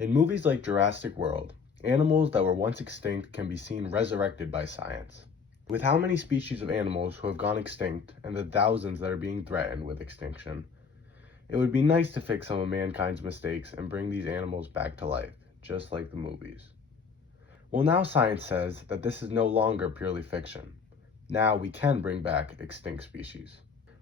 In movies like Jurassic World, animals that were once extinct can be seen resurrected by science. With how many species of animals who have gone extinct and the thousands that are being threatened with extinction, it would be nice to fix some of mankind's mistakes and bring these animals back to life, just like the movies. Well, now science says that this is no longer purely fiction. Now we can bring back extinct species.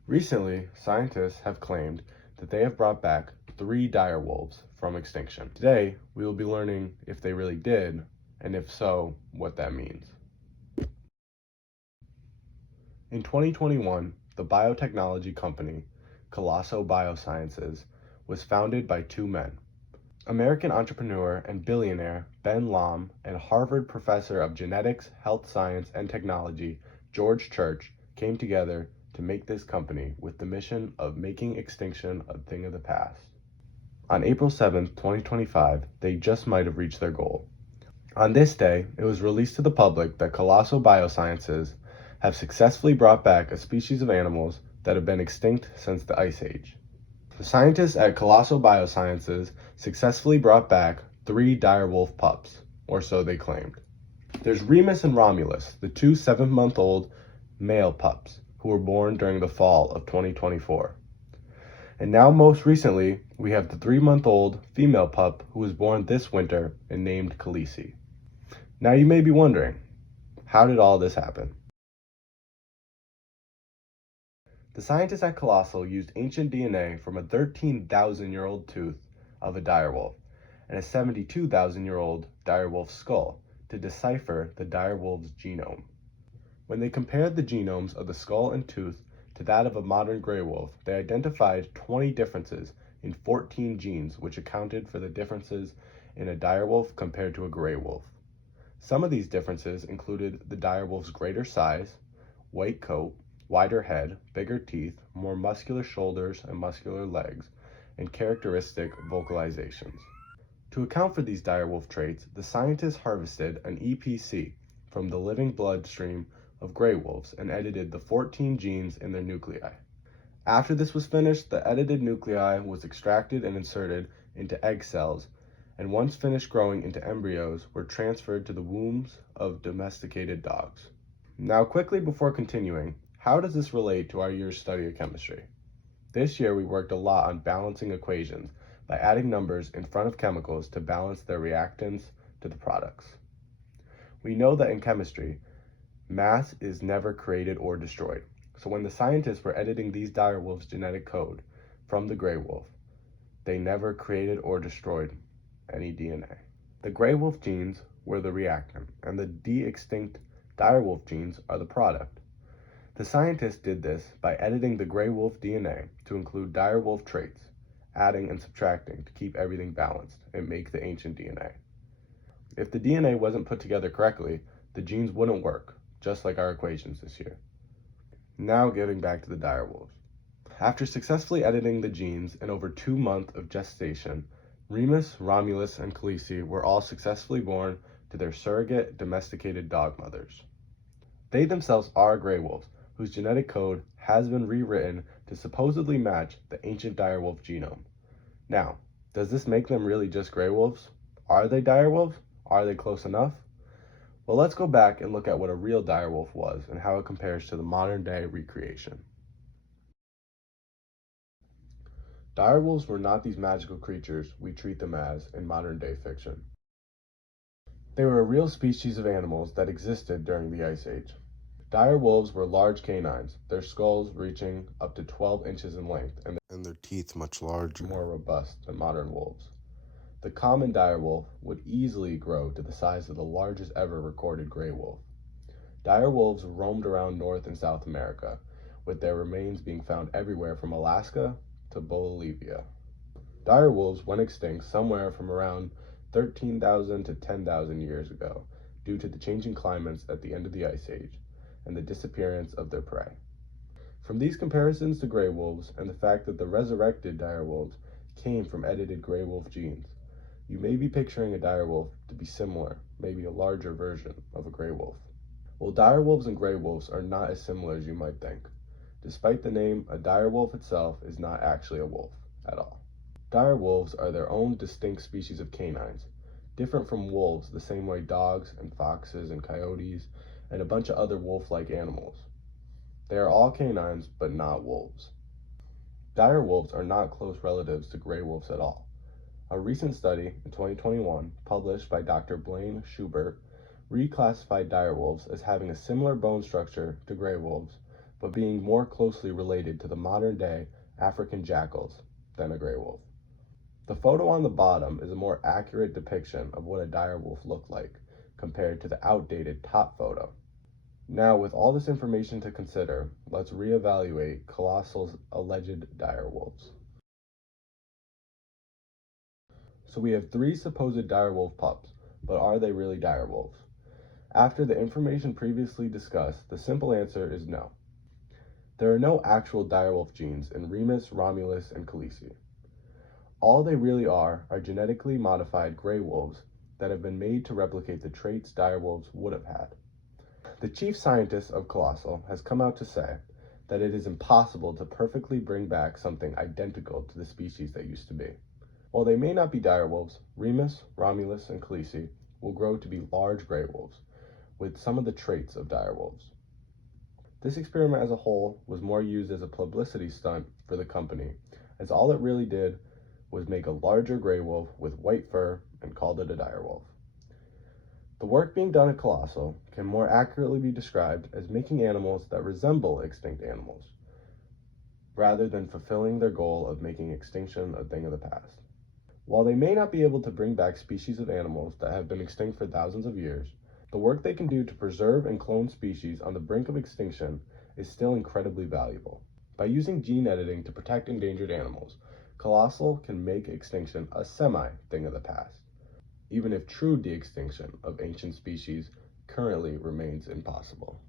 Recently, scientists have claimed that they have brought back 3 dire wolves from extinction. Today, we will be learning if they really did, and if so, what that means. In 2021, the biotechnology company Colosso Biosciences was founded by 2 men. American entrepreneur and billionaire Ben Lahm and Harvard professor of genetics, health science, and technology George Church came together to make this company with the mission of making extinction a thing of the past. On April 7, 2025, they just might have reached their goal. On this day, it was released to the public that Colosso Biosciences have successfully brought back a species of animals that have been extinct since the Ice Age. The scientists at Colosso Biosciences successfully brought back 3 direwolf pups, or so they claimed. There's Remus and Romulus, the 2 7-month-old male pups who were born during the fall of 2024. And now most recently, we have the 3-month-old female pup who was born this winter and named Khaleesi. Now you may be wondering, how did all this happen? The scientists at Colosso used ancient DNA from a 13,000-year-old tooth of a direwolf and a 72,000-year-old direwolf skull to decipher the direwolf's genome. When they compared the genomes of the skull and tooth to that of a modern gray wolf, they identified 20 differences in 14 genes, which accounted for the differences in a direwolf compared to a gray wolf. Some of these differences included the direwolf's greater size, white coat, wider head, bigger teeth, more muscular shoulders and muscular legs, and characteristic vocalizations. To account for these direwolf traits, the scientists harvested an EPC from the living bloodstream of gray wolves and edited the 14 genes in their nuclei. After this was finished, the edited nuclei was extracted and inserted into egg cells, and once finished growing into embryos, were transferred to the wombs of domesticated dogs. Now quickly before continuing, how does this relate to our year's study of chemistry? This year we worked a lot on balancing equations by adding numbers in front of chemicals to balance their reactants to the products. We know that in chemistry, mass is never created or destroyed. So when the scientists were editing these direwolves' genetic code from the gray wolf, they never created or destroyed any DNA. The gray wolf genes were the reactant, and the de-extinct direwolf genes are the product. The scientists did this by editing the gray wolf DNA to include direwolf traits, adding and subtracting to keep everything balanced and make the ancient DNA. If the DNA wasn't put together correctly, the genes wouldn't work, just like our equations this year. Now getting back to the direwolves. After successfully editing the genes in over 2 months of gestation, Remus, Romulus, and Khaleesi were all successfully born to their surrogate domesticated dog mothers. They themselves are gray wolves, whose genetic code has been rewritten to supposedly match the ancient direwolf genome. Now, does this make them really just gray wolves? Are they direwolves? Are they close enough? Well, let's go back and look at what a real direwolf was and how it compares to the modern day recreation. Direwolves were not these magical creatures we treat them as in modern day fiction. They were a real species of animals that existed during the Ice Age. Dire wolves were large canines, their skulls reaching up to 12 inches in length and their teeth much larger, more robust than modern wolves. The common dire wolf would easily grow to the size of the largest ever recorded gray wolf. Dire wolves roamed around North and South America, with their remains being found everywhere from Alaska to Bolivia. Dire wolves went extinct somewhere from around 13,000 to 10,000 years ago due to the changing climates at the end of the Ice Age and the disappearance of their prey. From these comparisons to gray wolves and the fact that the resurrected dire wolves came from edited gray wolf genes, you may be picturing a dire wolf to be similar, maybe a larger version of a gray wolf. Well, dire wolves and gray wolves are not as similar as you might think. Despite the name, a dire wolf itself is not actually a wolf at all. Dire wolves are their own distinct species of canines, different from wolves the same way dogs and foxes and coyotes and a bunch of other wolf-like animals. They are all canines, but not wolves. Dire wolves are not close relatives to gray wolves at all. A recent study in 2021, published by Dr. Blaine Schubert, reclassified dire wolves as having a similar bone structure to gray wolves, but being more closely related to the modern-day African jackals than a gray wolf. The photo on the bottom is a more accurate depiction of what a dire wolf looked like, compared to the outdated top photo. Now, with all this information to consider, let's reevaluate Colossal's alleged dire wolves. So we have 3 supposed dire wolf pups, but are they really dire wolves? After the information previously discussed, the simple answer is no. There are no actual dire wolf genes in Remus, Romulus, and Khaleesi. All they really are genetically modified gray wolves that have been made to replicate the traits dire wolves would have had. The chief scientist of Colossal has come out to say that it is impossible to perfectly bring back something identical to the species that used to be. While they may not be dire wolves, Remus, Romulus, and Khaleesi will grow to be large gray wolves, with some of the traits of dire wolves. This experiment as a whole was more used as a publicity stunt for the company, as all it really did was make a larger gray wolf with white fur and called it a dire wolf. The work being done at Colossal can more accurately be described as making animals that resemble extinct animals, rather than fulfilling their goal of making extinction a thing of the past. While they may not be able to bring back species of animals that have been extinct for thousands of years, the work they can do to preserve and clone species on the brink of extinction is still incredibly valuable. By using gene editing to protect endangered animals, Colossal can make extinction a semi-thing of the past, even if true de-extinction of ancient species currently remains impossible.